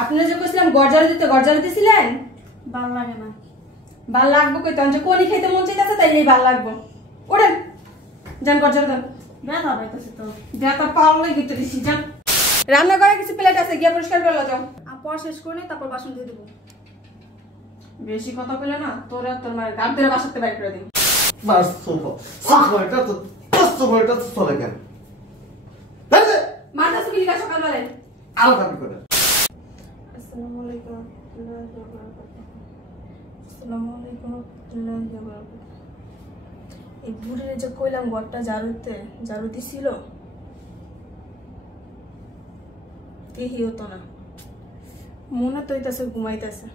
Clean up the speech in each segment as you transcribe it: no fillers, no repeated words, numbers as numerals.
আপনারা যে কইছিলাম গরজারে দিতে গরজারে দিছিলেন? ভাল লাগে না। ভাল লাগবো কই তখন যে কোনি খাইতে মন চাইতাছে তাইলেই ভাল লাগবো। ওঠেন যান গরজারে দেন। ব্যথা পাইতেছে তো। ব্যথা পাওয়ার গিতে দিছি যান। রান্না করে কিছু প্লেট আছে গিয়া পরিষ্কার করে লও যাও। পর শেষ করে তারপর বাসন দিয়ে দেবো। বেশি কথা কইলে না তোর আর তোর মায়ের গাব ধরে বাসাতে বাইর করে দিন। বাস সোফা সোফাটা তো চলে কেন? দাঁড়া মাথা সুবিলি কা সকাল বেলায় আলো কাপি করে। আসসালামু আলাইকুম ওয়া রাহমাতুল্লাহি ওয়া বারাকাতুহু। আসসালামু আলাইকুম ওয়া রাহমাতুল্লাহি ওয়া বারাকাতুহু। এই বুড়িরে যে কইলাম ঘরটা ঝাড়ু দিছিল কেহি হতো না। মনে তো হইতাছে ঘুমাইতেছে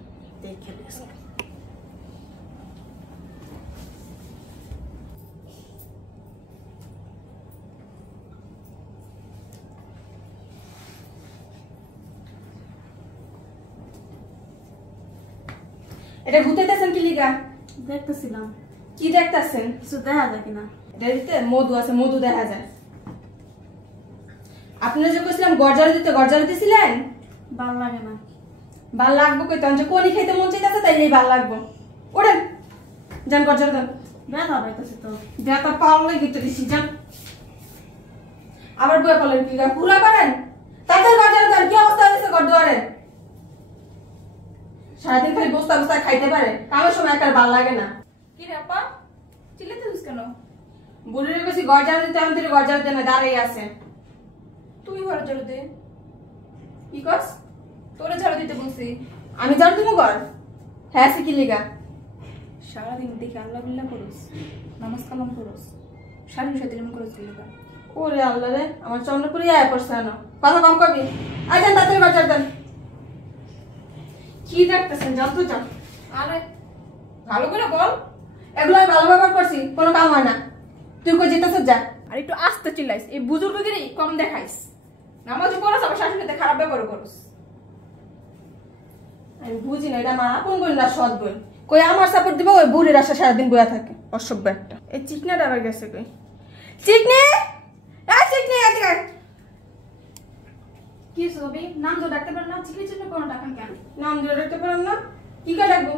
দেখে দিয়েছে। এটা গুতাইতেছেন কি লিগা? দেখতেছিলাম কি দেখতেছেন? কিছু দেখা যায় কিনা। এটাতে মধু আছে, মধু দেখা যায়। আপনারা যে কইছিলাম গরজারে দিতে গরজারে দিছিলেন? ভাল লাগে না। ভাল লাগবো কই তখন যে কোনি খাইতে মন চাইতাছে তাইলেই ভাল লাগবো। ওঠেন যান গরজারে দেন। ব্যথা পাইতেছে তো। ব্যথা পাওয়ার গিতে দিছি যান। আবার বয়ে পড়লেন কি পুরা করেন তাদের গরজারে দেন। কি অবস্থা হয়েছে ঘর দুয়ারের? সারাদিন খালি বস্তা বস্তা খাইতে পারে, কামের সময় একটা ভাল লাগে না। কি রে আপা, চিল্লাতেছিস কেন? বুড়ির বেশি গরজারে দিতে আমি তুই গরজারে দেন দাঁড়াই আছে। তুই ঘরে ঝাড়ু দে। কি কস? তোরে ঝাড়ু দিতে বলছি। আমি জান তুমি ঘর হ্যাঁ কি লিগা? সারাদিন দেখে আল্লাহ বিল্লাহ করস, নামাজ কালাম করস, সারাদিন সাথে এমন করস লিগা। ওরে আল্লাহ রে, আমার চন্দ্রপুরি আয় পড়ছে না। কথা কম কবি। আই যান তাড়াতাড়ি বাজার দেন। কি দেখতেছেন যত যান। আরে ভালো করে বল। এগুলো আমি ভালো ব্যবহার করছি, কোনো কাম হয় না। তুই কই যেতেছ যা। আর একটু আস্তে চিল্লাইস, এই বুজুর্গগিরি কম দেখাইস। নামাজ পড়স আবার শাশুড়ির সাথে খারাপ ব্যবহার করস। আমি বুঝি না এটা আমার আপন বোন না সৎ বোন। কই আমার সাপোর্ট দিব ওই বুড়ির আশা সারাদিন বয়া থাকে। অসভ্য একটা। এই চিকনাটা আবার গেছে কই? চিকনি এই চিকনি এদিকে আয়। কি সবই নাম তো ডাকতে পারেন না, চিকনি চিকনি কোনো ডাকেন কেন? নাম ধরে রাখতে পারেন না? কি করে ডাকবো?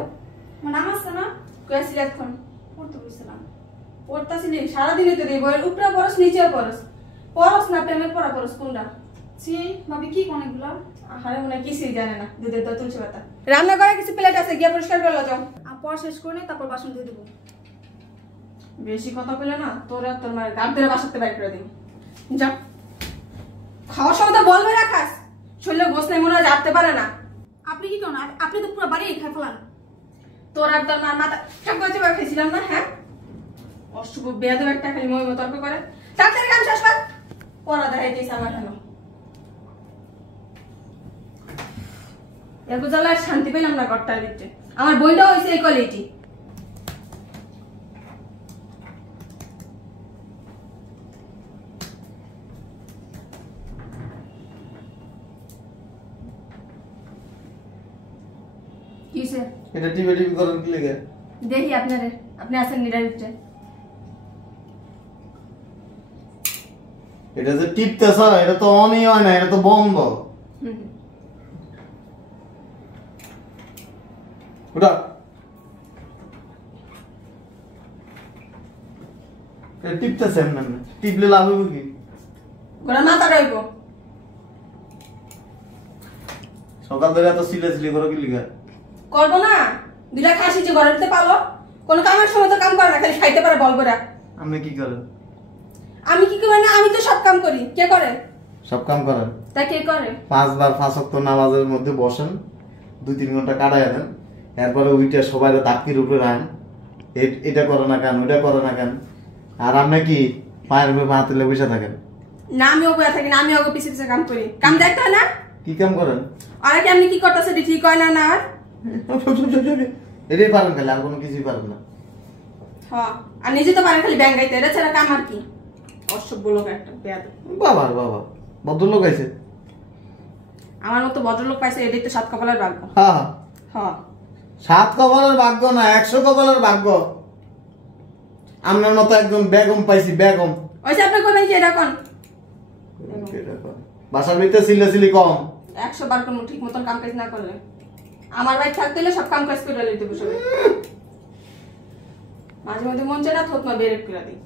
আমার নাম আছে না? কই আসলি এখন? পড়তে বলছিলাম। পড়তাছিলি সারাদিনই তো দেই বইয়ের উপরে পড়স নিচেও পড়স। পড়স না প্রেমে পড়া পড়স কোনটা? ছি ভাবি কি কোন এগুলা? আরে মনে হয় কিছুই জানে না। দুধের দই তুলসী পাতা। রান্না করে কিছু প্লেট আছে গিয়া পরিষ্কার করে লও যাও। আর পর শেষ করে তারপর বাসন দিয়ে দেবো। বেশি কথা কইলে না তোর আর তোর মায়ের গাব ধরে বাসাতে বাইর করে দিন। যা। খাওয়ার সময় তো বলবে রাখাস। শরীরে গোস নাই মনে হয় জানতে পারে না। আপনি কি করেন? আপনি তো পুরো বাড়ি খাই ফেলান। তোর আর তোর মার মাথা চাপাচে বা খাইছিলাম না হ্যাঁ? অশুভ বেয়াদব একটা খালি মই তর্ক করে। তাড়াতাড়ি কাম শেষ কর। পড়া দেখাইতেছে আমার কেন? এরকম জ্বালায় শান্তি পেলাম না ঘরটার ভিতরে। আমার বইটাও হয়েছে এই কোয়ালিটি। কিসে? এটা টিভি করেন কি লাগে? দেখি আপনারে, আপনি আছেন নিরামিতে। এটা যে টিপতেছ এটা তো অনই হয় না, এটা তো বন্ধ। ওটা এটা টিপতেছেন না, টিপলে লাভ হবে কি? গোড়া মাথা রইব। সকাল থেকে এত সিরিয়াসলি করো কি লিগা? করবো না? দুটা খাসি যে ঘরে দিতে পারলো? কোনো কামের সময় তো কাম করে না, খালি খাইতে পারে বলবো না। আপনি কি করেন? আমি কি করি না? আমি তো সব কাম করি। কে করে? সব কাম করেন। তা কে করে? 5 বার 5 ওয়াক্ত নামাজের মধ্যে বসেন, 2-3 ঘন্টা কাটায় দেন, এরপরে উইটা সবাই তাকির উপরে রাখেন। এটা করে না কেন, ওইটা করে না কেন? আর আপনি কি পায়ের উপরে পা তুলে বসে থাকেন? না আমি ওগুলা থাকি না, আমি ওগো পিছে পিছে কাম করি। কাম দেখতে হয় না? কি কাম করেন? আর কি আপনি কি করতেছে ঠিক হয় না না? এটাই পারেন খালি, আর কোনো কিছুই পারেন না। হ্যাঁ, আর নিজে তো পারে খালি ব্যাং গাইতে। এটা ছাড়া কাম আর কি? অসভ্য লোক একটা বেয়াদব। বাবা ভদ্রলোক আছে। আমার মতো ভদ্রলোক পাইছে, এটাই তো সাত কপালের ভাগ্য। হ্যাঁ হ্যাঁ, 7 কপালের ভাগ্য না, 100 কপালের ভাগ্য। আপনার মতো একজন বেগম পাইছি, বেগম। ওই যে আপনি কোন কি এটা কোন? বাসার ভিতরে সিলেসিলি কম। 100 বার কোনো ঠিক মতন কাম কাজ না করলে আমার ভাই থাকতে হলে সব কাম কাজ করে লইতে বসে মাঝে মাঝে মন চায় না থোত মা বেরেক করে দিই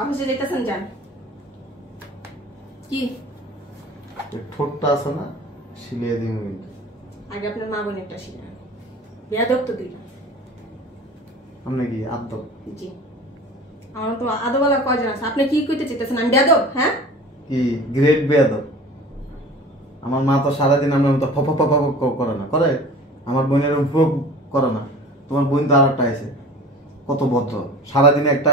অফিসে যেতেছেন যান কি ঠোঁটটা আছে না শিলিয়ে দিই কিন্তু আগে আপনার মা বোন একটা শিলা বেয়াদব তো দিল আপনি কি আদব জি আমার তো আদবালা কয়জন আছে আপনি কি কইতে চাইতেছেন আমি বেয়াদব হ্যাঁ কি গ্রেট বেয়াদব আমার মা তো সারাদিন আমার মতো ফপ ফপ ফপ করে না করে আমার বোনের উপভোগ করে না তোমার বোন তো আর একটা আছে কত ভদ্র সারাদিনে একটা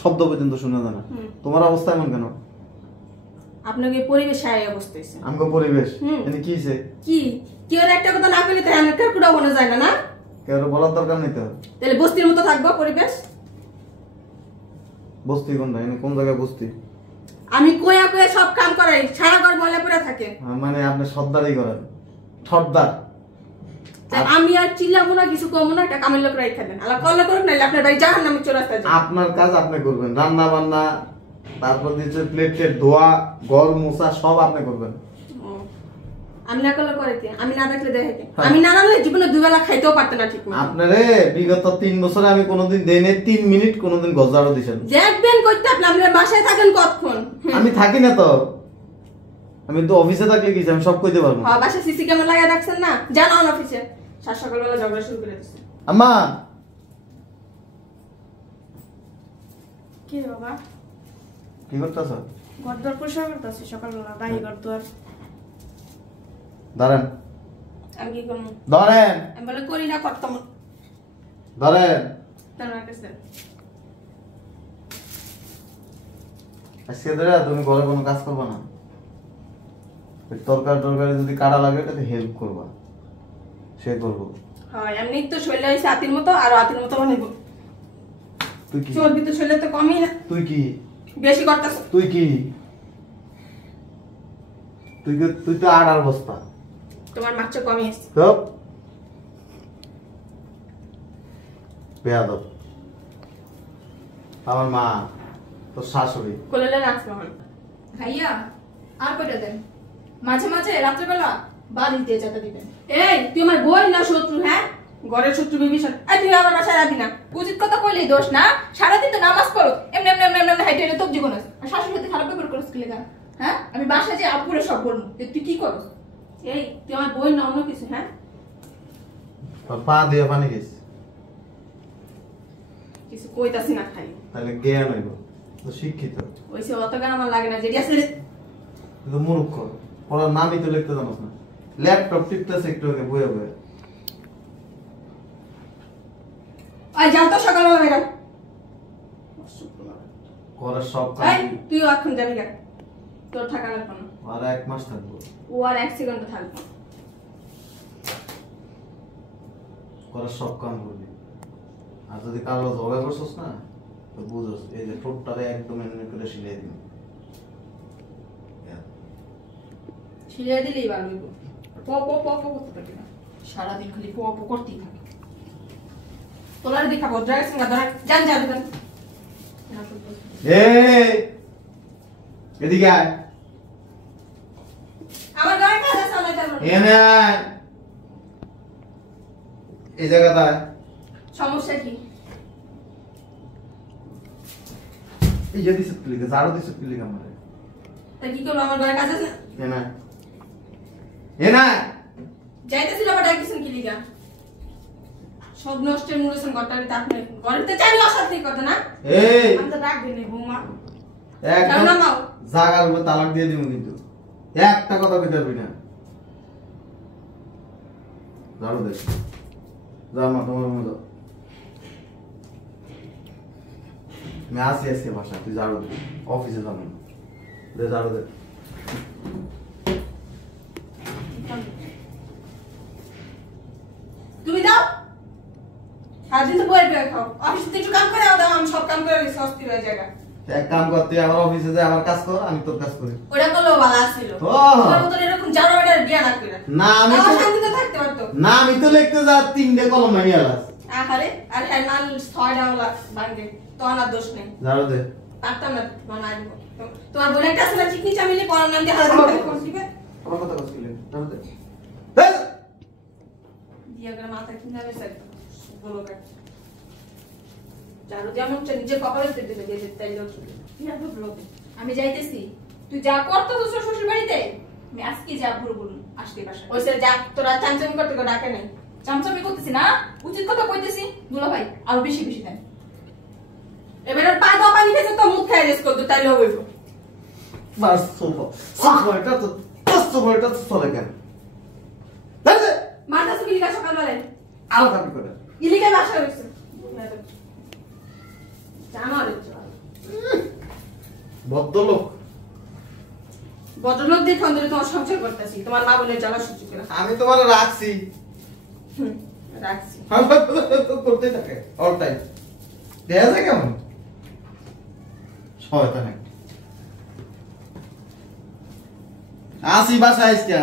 শব্দ পর্যন্ত শুনে যায় না তোমার অবস্থা এমন কেন আপনাকে পরিবেশ আয় অবস্থা হইছে আমগো পরিবেশ এনে কি হইছে কি কেউ একটা কথা না কইলে তাই আমার কাকুড়া মনে যায় না না কেউ বলার দরকার নেই তো তাহলে বস্তির মতো থাকবো পরিবেশ বস্তি কোনটা এনে কোন জায়গায় বস্তি আমি কয়া কয়া সব কাম করাই সারা ঘর ময়লা পড়ে থাকে মানে আপনি সর্দারই করেন ঠটদার তাই আমি আর চিল্লাবো না কিছু কমবো না একটা কামের লোক রাখা দেন আলা কল্লা করুক নাইলে আপনার বাড়ি জাহান্নামে চোরাস্তা যায় আপনার কাজ আপনি করবেন রান্না বান্না তারপর দিচ্ছে প্লেট ধোয়া ঘর মোছা সব আপনি করবেন আমি না করলে করে কি আমি না দেখলে দেখে আমি না রান্নালে জীবনে দুবেলা খাইতেও পারতে না ঠিক মতো আপনারে বিগত 3 বছরে আমি কোনোদিন দেই নাই 3 মিনিট কোনোদিন গজারও দিছেন দেখবেন করতে আপনি আপনার বাসায় থাকেন কতক্ষণ আমি থাকি না তো আমি তো অফিসে থাকলে কি আমি সব কইতে পারবো হ্যাঁ বাসায় সিসি ক্যামেরা লাগায় রাখছেন না যান অন অফিসে সাত সকালবেলা ঝগড়া শুরু করে দিচ্ছে আম্মা কি রে বাবা কি করতেছ ঘর দর পরিষ্কার করতেছি সকালবেলা বাহি ঘর দর ধরেন আমি কি করবো ধরেন আমি বলে করি না করতাম ধরেন তোমার কাছে আজকে ধরে তুমি ঘরে কোনো কাজ করবে না ওই তরকারি যদি কাটা লাগে এটাতে হেল্প করবা সে করবো হয় এমনি তো শরীরে হয়েছে হাতির মতো আর হাতির মতো বানাইব তুই কি চর্বি তো শরীরে তো কমই না তুই কি বেশি করতেছ তুই কি তুই তো আড়ার বস্তা তোমার মাছ কমই আছে তো বেয়াদব আমার মা তোর শাশুড়ি কোলেলে নাচবে হল ভাইয়া আর কয়টা দেন মাঝে মাঝে রাত্রেবেলা বাড়ি দিয়ে যেতে দিবেন এই তুই আমার বোন না শত্রু হ্যাঁ ঘরের শত্রু বিভীষণ এই তুই আমার বাসায় রাখবি না উচিত কথা কইলেই দোষ না সারাদিন তো নামাজ পড়ো এমনি এমনি এমনি এমনি হাইটে তো জীবন আছে আর শাশুড়ির সাথে খারাপ ব্যাপার করছ কি লাগা হ্যাঁ আমি বাসায় যে আপুরে সব বলবো যে তুই কি করছ এই তুই আমার বোন না অন্য কিছু হ্যাঁ তোর পা দিয়ে পানি গেছে কিছু কইতাছি না খালি তাহলে জ্ঞান হইব তো শিক্ষিত ওইসে অত গান আমার লাগে না যেটি আছে তুই তো মূর্খ পড়ার নামই তো লিখতে জানোস না ল্যাপটপ টিপতেছে একটু আগে বয়ে বয়ে আই যাও তো সকালবেলা বেরো ঘরের সব এই কাজ তুইও এখন যাবি গা তোর থাকা লাগবে না আর 1 মাস থাকবো ও আর 1 সেকেন্ড থাকবে না। ঘরের সব কাম করবি আর যদি কারো ঝগড়া করছিস না তো বুঝোস এই যে ঠোঁটটারে একদম এমনি করে সিলাই দিবি সিলিয়ে দিলেই ভালো হইব প প প প করতে থাকি না সারাদিন খালি প প করতেই থাকে তোলার দেখা ভদ্রাগ সিং ধরা জান যা দেবেন এই এদিকে আয় আমার ঘরে কাজ আছে অনেক আমার এনে আয় এই জায়গাটা আয়। সমস্যা কি এই যে দিছে ক্লিক জারো দিছে ক্লিক আমারে তা কি করব আমার ঘরে কাজ আছে এনে এনে যাইতেছিল আবার ডাকিছেন কি লিগা সব নষ্টের মূলছেন ঘরটাতে আপনি ঘরেতে চাইলে অশান্তি কথা না এই আমি তো রাখবেন না বৌমা একদম নামাও। জাগার উপর তালাক দিয়ে দিব কিন্তু একটা কথা কইতে পারবি না জারো দে যা মা তোমার মতো मैं আসি আজকে বাসা তুই জারো দে অফিসে যাবো না দে জারো দে তুমি দাও সারাদিন তো বই বই খাও অফিসে একটু কাম করে দাও আমি সব কাম করে দিচ্ছি অস্থির হয়ে জায়গা এক কাম কর তুই আমার অফিসে যা আমার কাজ কর আমি তোর কাজ করি ওটা করলেও ভালো আসছিল ও। তোমার মতন এরকম জানো বেটার বিয়া না করে না আমি আমার তো শান্তিতে থাকতে পারতো না আমি তো লিখতে যা 3টে কলম ভাঙি আলাস আহারে আর হ্যাঁ নাল ছয় ডাউলা ভাঙবে তো আমার দোষ নেই জারো দে পারতাম না বানাই দিব তোমার বোনের কাছে না চিকনি চামিলে পড়ার নাম দিয়ে হারা দিবে ফোন দিবে আমার কথা কস কিলে দাঁড়াতে দিয়া করে মাথা কিনাবে স্যার বলো কা যারো যেমন নিজে কপালে দিতে দিয়ে যেতে তাইলো আমি যাইতেছি তুই যা করতে তো শ্বশুর বাড়িতে আমি আজকে যা ভুল বলুন আসতে বাসা ওই স্যার যা তোরা চামচামি করতে কো ডাকে নাই চামচামি করতেছি না উচিত কথা কইতেছি দুলা ভাই আরো বেশি বেশি দেন এবারে পা দাও পানি খেতে তো মুখ খাই রেস করতে তাইলে হইব বাস সোফা সোফাটা তো সোফাটা তো চলে কেন দাঁড়াতে মাথা সুবিলি কা সকালবেলায় আলো কাপি করে ইলিকা বাসা হইছে জানো ভদ্রলোক ভদ্রলোক দেখে অন্তরে তোমার সংসার করতেছি তোমার মা বোনের জ্বালা সহ্য করে আমি তোমার রাখছি রাখছি করতে থাকে অল টাইম দেখা যায় কেমন শয়তান একটা আসি বাসায় আজকে